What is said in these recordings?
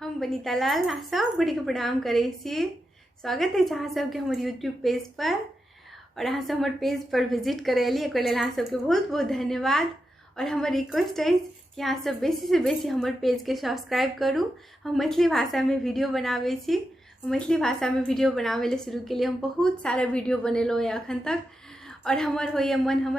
हम बनीता लाल सब गोटे के प्रणाम करे छी। स्वागत है अहाँ सबके हमर यूट्यूब पेज पर और अहाँ सब हमर पेज पर विजिट करे एक अहाँ सबके बहुत बहुत धन्यवाद। और हमर रिक्वेस्ट है कि अहाँ सब बेसी से बेसी हमर पेज के सब्सक्राइब करूँ। हम मैथिली भाषा में वीडियो बनावे छी। मैथिली भाषा में वीडियो बनावे शुरू के लिए हम बहुत सारा वीडियो बनेलो है अखन तक। और हमर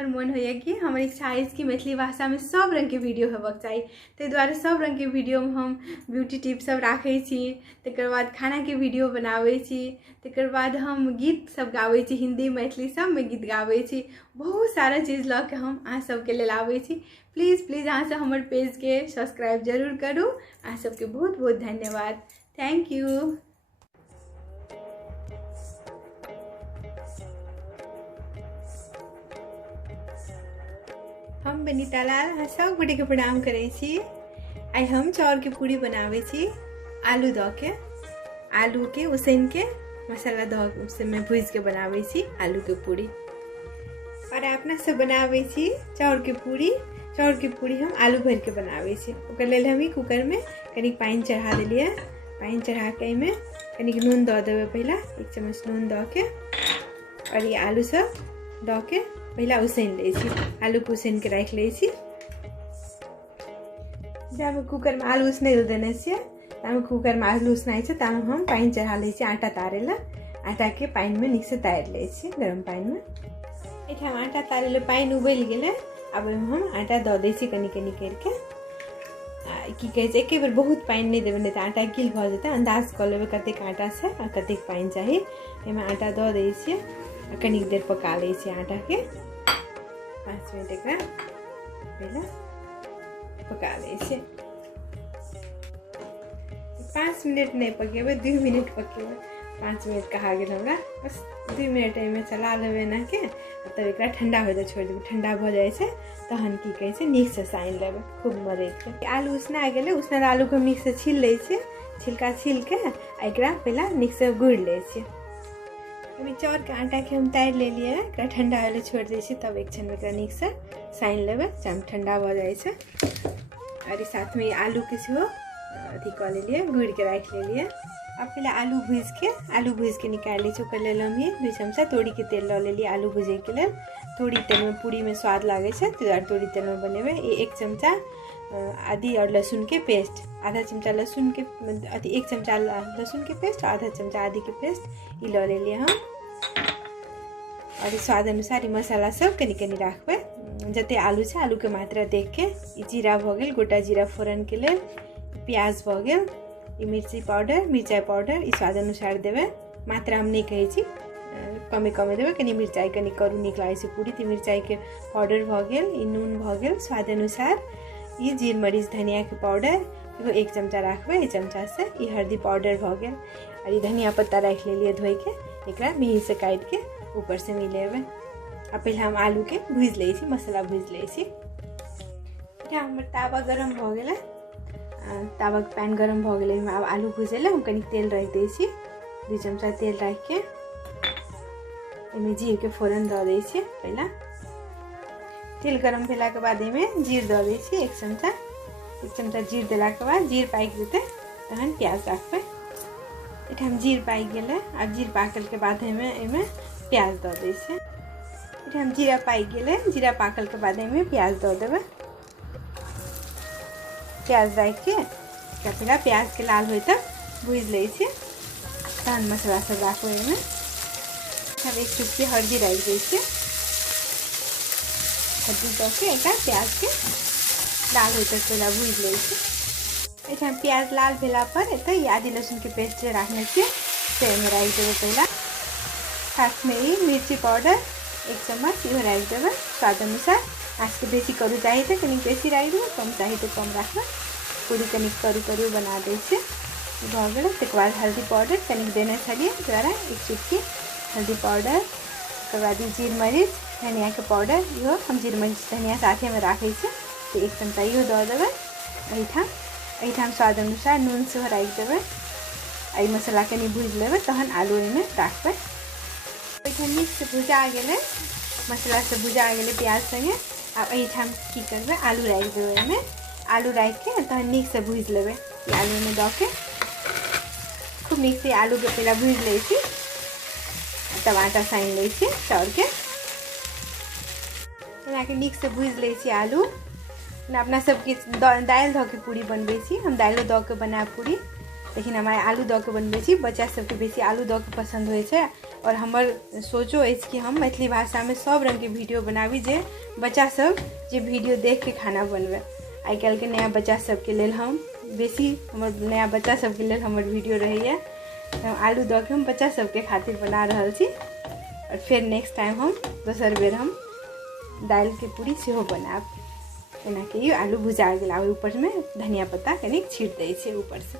मन होइए कि हमर इच्छा है कि मैथिली भाषा में सब रंग के वीडियो होबाक चाहिए। ते द्वारे सब रंग के वीडियो में हम ब्यूटी टिप्स सब राखे छी, तकर बाद खाना के वीडियो बनावे छी, तकर बाद हम गीत सब गावे छी, हिंदी मैथिली सब में गीत गावे छी। बहुत सारा चीज ल के हम अहाँ सबके लेल आवे छी। प्लीज प्लीज अहाँ सब हमर पेज के सब्सक्राइब जरूर करू। अहाँ सबके बहुत बहुत धन्यवाद। Thank you. हम बनीता लाल अहाँ सब गोटे के प्रणाम करे छी। आई हम चाउर के पूरी बनावे छी। आलू द के, आलू के उसन के मसाला द से मैं भूज के बनावे छी आलू के पूरी। और अपना सब बनावे छी चाउर के पूरी। चाउर के पूरी हम आलू भर के बनावे छी। ओकर लेल हम कुकर में कनी पानी चढ़ा देलिए। पानी चढ़ा के में कनी नून द देवे, पहला 1 चम्मच नून द के और ये आलू सब द के पहला उसन ले छी। आलू को उसन के रख ले छी। जब कुकर में आलू उसने देने से तब कुकर में आलू उसनाई छे तब हम पानी चढ़ा ले छी आटा तारे ला। आटा के पानी में नीक से तार ले छी गरम पानी में। एठाम आटा तारे ले पानी उबल गेले। अब हम आटा द दे छी कनी कनी करके। की कहे छै एके बेर बहुत पानी नहीं देबे, नहीं तो आटा गील भ जेते। अंदाज क लेबे कतेक आटा से और कतेक पानी चाहिए। एमे आटा द दे छी और कनी देर पका ले छी आटा के। 5 मिनट एकरा पहले पका ले छी। 5 मिनट नहीं पकेबे, 2 मिनट पकेबे। 5 मिनट कहा गेल हमरा, बस 2 मिनट में चला लेबे ना के। तब एकरा ठंडा होय छोड़ देबे। ठंडा भ जाय छै तहन की कहे छै नीक से साइन लेबे खूब मरेत के। आलू उसना गेले, उसना आलू को नीक से छील ले छी। छिलका छील के एकरा पहला नीक से गुड़ ले छी। अभी चाउर के आटा के हम तार ले लिए, एकरा ठंडा होले छोड़ दे छी। तब एक छन एकरा नीक से साइन लेबे जब ठंडा भ जाय छै। और साथ में आलू के सेहो अथी क ले लिए, गुड़ के रख ले लिए। अब पहले आलू भूज के निकाल ली। ओकर लेल हम 2 चमचा तोड़ी के तेल ल लेलिए आलू भूजे के लेल। तोड़ी तेल में पूरी में स्वाद लागे छै, तो तोड़ी तेल में बनेबे। 1 चमचा आदि और लहसुन के पेस्ट, आधा चमचा लहसुन के अथी 1 चमचा लहसुन के पेस्ट, आधा चमचा आदि के पेस्ट ई ल लेलिए हम। और स्वाद अनुसार मसाला सब कनी कनी रखबे जते आलू छै। आलू के मात्रा देख के जीरा भ गेल, गोटा जीरा फोरन के लेल, प्याज भ गेल, मिर्ची पाउडर, मिर्चाई पाउडर ई स्वाद अनुसार देवे। मात्रा हम नहीं कहे छी, कमे कमे देवे। कनी मिर्चाई कनी करू नीक लागे छै पूरी, तो मिर्चाई के पाउडर भ गेल, ई नून भ गेल स्वाद अनुसार। ये जीर मरीच धनिया के पाउडर एगो 1 चमचा रखबे 1 चमचा से। ई हल्दी पाउडर भ गेल और ये धनिया पत्ता रख लेलिए धोई के। एकरा मिही से काट के ऊपर से मिलेबे। अब पहले हम आलू के भूज ले छी, मसाला भूज ले छी। हमर तावा गरम भ गेले, तावा के पैन गरम भ गेले। अब आलू भूजेले हम कनी तेल रख दे छी। 2 चमचा तेल रख के एमे जीर के फोरन द दे छी। पहला तेल गरम भेला के बाद एमे जीर द दे छी 1 चमचा। 1 चमचा जीर देला के बाद जीर पाक जेते तहन प्याज रखबे। एठाम जीर पाक गेले। अब जीर पाकल के बाद एमे प्याज द दे छी। एठाम जीरा पाक गेले, जीरा पाकल के बाद एमे प्याज द देबे। प्याज रख के पहला प्याज के लाल होय तक भूज ले छी। तहन मसाला सब रखबे एमे। हम 1 चुटकी हल्दी रख दे छी। हल्दी द के एकरा प्याज के लाल होय तक पहला भूज ले छी। एठाम प्याज लाल भेला पर एते आदि लहसुन के पेस्ट जे रखने छी से एमे रख देबे पहला। साथ में ही मिर्ची पाउडर 1 चम्मच इहो रख देबे स्वाद अनुसार। आज के बेसी करू चाहिए तो कनी बेसी रख देबे, कम चाहिए तो कम रखबे। पूरी कनी करू करू बना दे छी भ गेल। तकर बाद हल्दी पाउडर कनी देने छलिए द्वारा 1 चुटकी हल्दी पाउडर। तकर बाद जीर मरीच धनिया के पाउडर, इहो हम जीर मरीच धनिया साथे में रखे छी तो 1 चमचा इहो द देबे। एठाम स्वाद अनुसार नून सेहो रख देबे। आई मसाला कनी भूज लेबे तहन आलू एमे रखबे। एठाम नीक से भुजा गेले, मसाला से भुजा गेले प्याज संगे। अब एठाम की करबे आलू रख देबे एमे। आलू रख के तहन नीक से भूज लेबे। आलू में द के खूब नीक से आलू के पहले भूज लै छी, तब आटा सान लै छी चाउर के। एना के नीक से भूज लै छी आलू। अपना सबके दालि धऽ के पूरी बनबै छी, हम दालिओ दऽ के बनाएब पूरी, लेकिन हमारे आलू दऽ के बनबै छी। बच्चा सबके बेसी आलू दऽ के पसंद होइ छै। और हमर सोचो अछि कि हम मैथिली भाषा में सब रंग के वीडियो बनाबी, जे बच्चा सब जे वीडियो देख के खाना बनबै। आइ काल्हि के नया बच्चा सबके लेल हम बेसी हमर नया बच्चा सबके लेल हमर वीडियो रहैए। हम आलू दऽ के हम बच्चा सबके खातिर बना रहल छी। और फिर नेक्स्ट टाइम हम दोसर बेर हम दालि के पूरी सेहो बनाएब। एना के ये आलू भुजा गेल, आब ऊपर में धनिया पत्ता कनिक छीट दै छियै ऊपर से।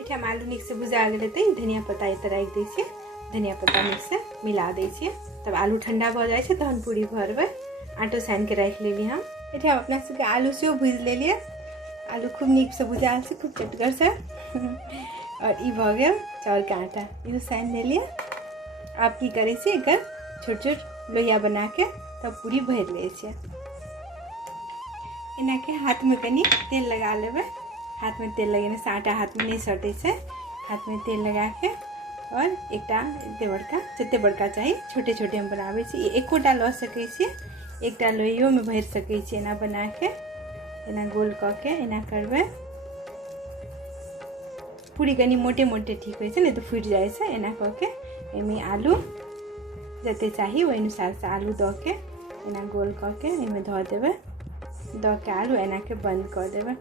एठाम आलू नीक से भुजा गेल हेतै, धनिया पत्ता एतऽ राखि दै छियै, धनिया पत्ता नीक से मिला दै छियै। तब आलू ठंडा भऽ जाइ छै तहन पूरी भरबै। आटो सान के राखि लेली हम। एठाम अपना सबके आलू सेहो भूजि लेलियै। आलू खूब नीक से भुजायल छै, खूब चटगर से। और ई भऽ गेल चाउर के आटा, इहो सान लेलियै। आब की करै छी, एकर छोट छोट लोइया बना के तब पूरी भरि लै छियै। एना के हाथ में कनी तेल लगा लेबै। हाथ में तेल लगेने से आटा हाथ में नहीं सटे छै। हाथ में तेल लगा के और एकटा एते बड़का, जते बड़का चाहिए छोटे छोटे हम बनाबै छी। एकोटा लऽ सकै छियै, एकटा लोइयो में भरि सकै छियै। एना बना के एना गोल कऽ के एना करबै। पूरी कनी मोटे मोटे ठीक होइ छै, नहीं तो फुटि जाइ छै। एना कऽ के एहिमे आलू जते चाही ओहि अनुसार से आलू दऽ के एना गोल कऽ के एहिमे धऽ देबै। दऽ के आलू एना के बंद कऽ देबै।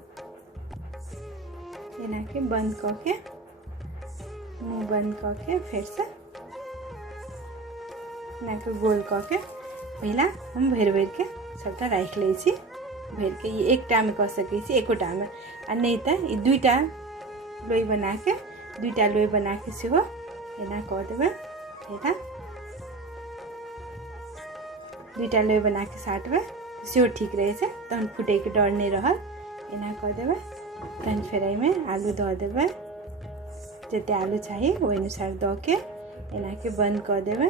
एना के बंद कऽ के मुँह बंद कऽ के फिर से एना के गोल कऽ के पहिला हम भरि भरि के सबटा राखि लै छी। भरि के ये एकटा में कऽ सकै छी, एकोटा में, आ नहीं तऽ ई दुइटा लोई बना के सेहो एना कऽ देबै। एना दुइटा लोई बना के साटबै सेहो ठीक रहै छै, तहन फूटै के डर नहीं रहल। एना कऽ देबै। तहन फेर एहिमे आलू दऽ देबै, जते आलू चाही ओहि अनुसार दऽ के एना के बंद कऽ देबै।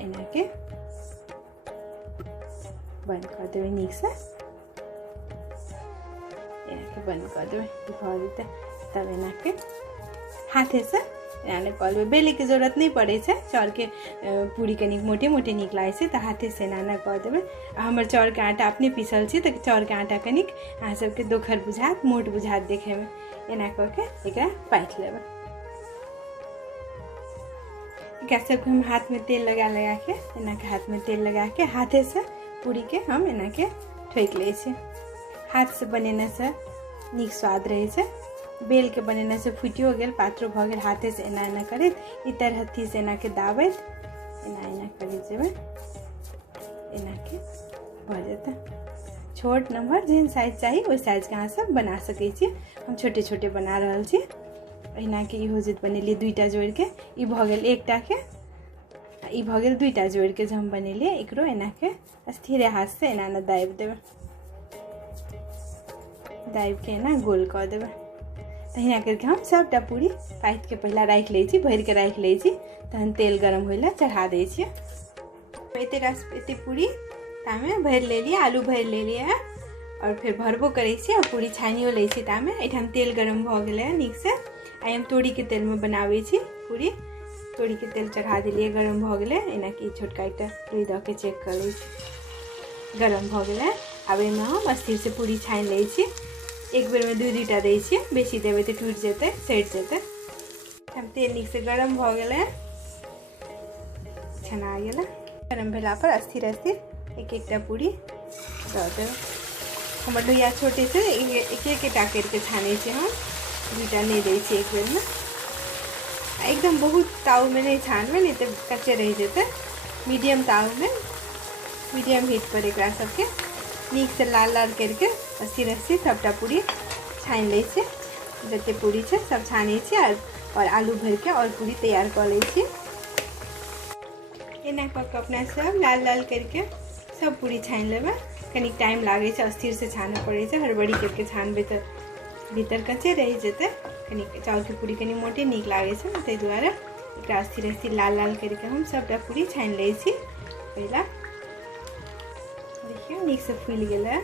एना के बंद कऽ देबै नीक से। एना के बंद कऽ देबै, भऽ जेतै। तब एना के हाथे से एना नहि कऽ लेबै। बेले के जरूरत नहीं पड़ै छै। चाउर के पूरी कनी मोटे मोटे नीक लागै छै, तऽ हाथे से एना कऽ देबै। आ हमर चाउर के आटा अपने पीसल छै, तऽ चाउर के आटा कनिक अहाँ सबके दोखर बुझात, मोट बुझात देखे में। एना कऽ के एकरा पाथि लेबै। एकरा सबके हम हाथ में तेल लगा के एना के हाथ में तेल लगा के हाथे से पूरी के हम एना के ठोकि लै छी। हाथ से बनेने से नीक स्वाद रहै छै। बेल के बनेने से फुटियो गेल, पातरो भऽ गेल। हाथे से एना एना करैत ई तरहथी से एना के दाबैत एना एना करैत जेबै। एना के भऽ जेतै। छोट नम्हर जेहन साइज चाही ओहि साइज के अहाँ सब बना सकै छी। हम छोटे छोटे बना रहल छी। एना के इहो जे बनेलियै दुइटा जोड़ के, ई भऽ गेल एकटा के, ई भऽ गेल दुइटा जोड़ के जे हम बनेलियै। एकरो एना के स्थिरे हाथ से एना एना दाबि देबै। दाबि के एना गोल कऽ देबै। तहिना करके हम सबटा पूरी पाथि के पहिला राखि लै छी, भरि के राखि लै छी। तहन तेल गरम होइ लए चढ़ा दै छियै। एते पूरी तामे भरि लेलियै, आलू भरि लेलियै है। और फिर भरबो करै छी और पूरी छानियो लै छी तामे। एहिठाम तेल गरम भऽ गेलै है नीक से। आइ हम तोरी के तेल में बनाबै छी पूरी। तोरी के तेल चढ़ा देलियै, गरम भऽ गेलै। एना कि छोटका एकटा लोई दऽ के चेक कर लै छी, गरम भऽ गेलै। आब एहिमे हम स्थिर से पूरी छानि लै छी। एक बेर में दुइटा दै छियै, बेसी देबै तऽ टूटि जेतै, सटि जेतै। हम तेल नीक से गरम भऽ गेलै, छना गेलै। गरम भेला पर स्थिर स्थिर एक एकटा पूरी दऽ देबै। हमर लोहिया छोटे छै, एक एकटा करके छानै छी हम, दुइटा नहीं दै छी एक बेर में। एकदम बहुत ताव में नहीं छानबै, नहीं तो कच्चे रह जेतै। मीडियम ताव में, मीडियम हीट पर एकरा सबके नीक से लाल लाल करके स्थिर स्थिर सबटा पूरी छानि लै छी। जते पूरी छै सब छानै छी और आलू भरि के और पूरी तैयार कऽ लै छी। एना कऽ के अपना सब लाल लाल करके सब पूरी छानि लेबै। कनिक टाइम लागै छै, स्थिर से छानऽ पड़ै छै। हड़बड़ी करके छानबै तऽ भीतर कच्चे रहि जेतै। कनी चाउर के पूरी कनी मोटे नीक लागै छै, ताहि दुआरे एकरा स्थिर स्थिर लाल लाल करके हम सबटा पूरी छानि लै छी। पहिला देखियौ नीक से फूलि गेलै।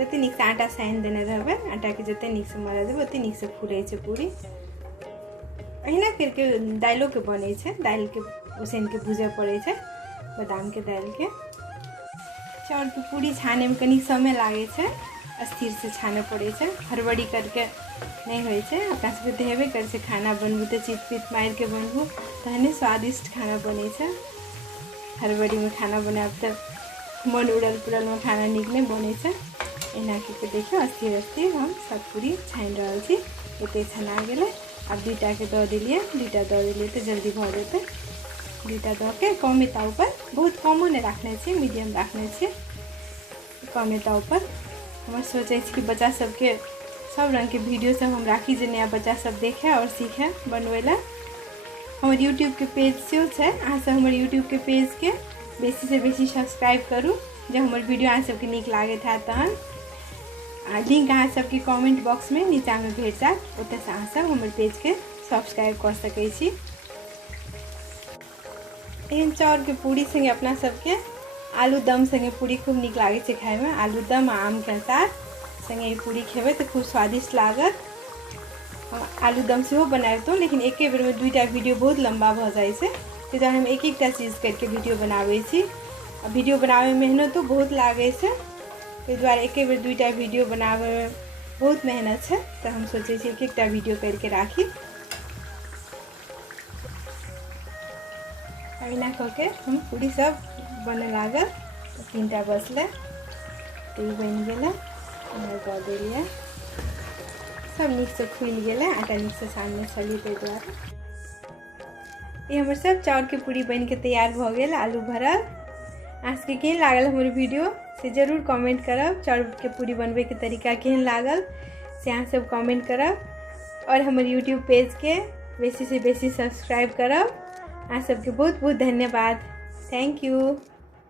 जते नीक से आटा सान देने रहबै, आटा के जते नीक से मरा देबै ओते नीक से फूलै छै पूरी। अहिना करके दाइलो के बनै छै, दाइल के उसैन के भूजै पड़ै छै बादाम के दाइल के। चाउर के पूरी छाने में कनी समय लागे छै, स्थिर से छाने पड़े छै, हड़बड़ी करके नहीं होइ छै। अपना सबके तऽ हेबे करै छै खाना बनबू तऽ चित पीत मारि के बनबू तहने स्वादिष्ट खाना बनै छै। हड़बड़ी में खाना बनाब तऽ मन उड़ल पुरल में खाना नीक नहीं बनै छै। एना करके देखियो स्थिर स्थिर हम सब पूरी छानि रहल छी। एते छना गेलै, आब दूटा के दऽ देलियै, दूटा दऽ देलियै तऽ जल्दी भऽ जेतै। दूटा दऽ के कमे ताव पर, बहुत कमो नहीं रखने छी, मीडियम रखने छी, कमे ताव पर। हम सोचे छी कि बच्चा सबके सब रंग के वीडियो सब हम राखी जे नया बच्चा सब देखे और सीखे बनबै ला। हमर यूट्यूब के पेज सेहो छै, अहाँ सब हमर यूट्यूब के पेज के बेसी से बेसी सब्सक्राइब करू जब हमर वीडियो अहाँ सबके नीक लागत है तहन। लिंक अहाँ सबके कमेंट बॉक्स में नीचा में भेट जात, ओतऽ से अहाँ सब हमर पेज के सब्सक्राइब कर सकै छी। एहन चाउर के पूरी संगे अपना सबके आलू दम संगे पूरी खूब नीक लागे छै खाय में। आलू दम आ आम के अचार संगे पूरी खेबै तऽ खूब स्वादिष्ट लागत। हम आलू दम सेहो बनाबितहुँ, लेकिन एके बेर में दूटा वीडियो बहुत लंबा भऽ जाइ छै, ताहि दुआरे हम एक एकटा चीज करके वीडियो बनाबै छी। आ वीडियो बनाबै में मेहनतो बहुत लागै छै, ताहि दुआरे एके बेर दूटा वीडियो बनाबै में बहुत मेहनत छै, तऽ हम सोचै छी एक एकटा वीडियो करके राखी। अहिना कऽ के हम पूरी सब बने लागल, 3टा बचलै, तऽ ई बनि गेलै, दऽ देलियै, सब नीक से फूलि गेलै, आटा नीक से सानने छलियै ताहि दुआरे। ये हमर सब चाउर के पूरी बन के तैयार भऽ गेल, आलू भरल। अहाँ सबके केहन लागल हमर वीडियो से जरूर कमेंट करब। चाउर के पूरी बनबै के तरीका केहन लागल से अहाँ सब कमेंट करब, और हमर यूट्यूब पेज के बेसी से बेसी सब्सक्राइब करब। अहाँ सबके बहुत बहुत धन्यवाद। Thank you.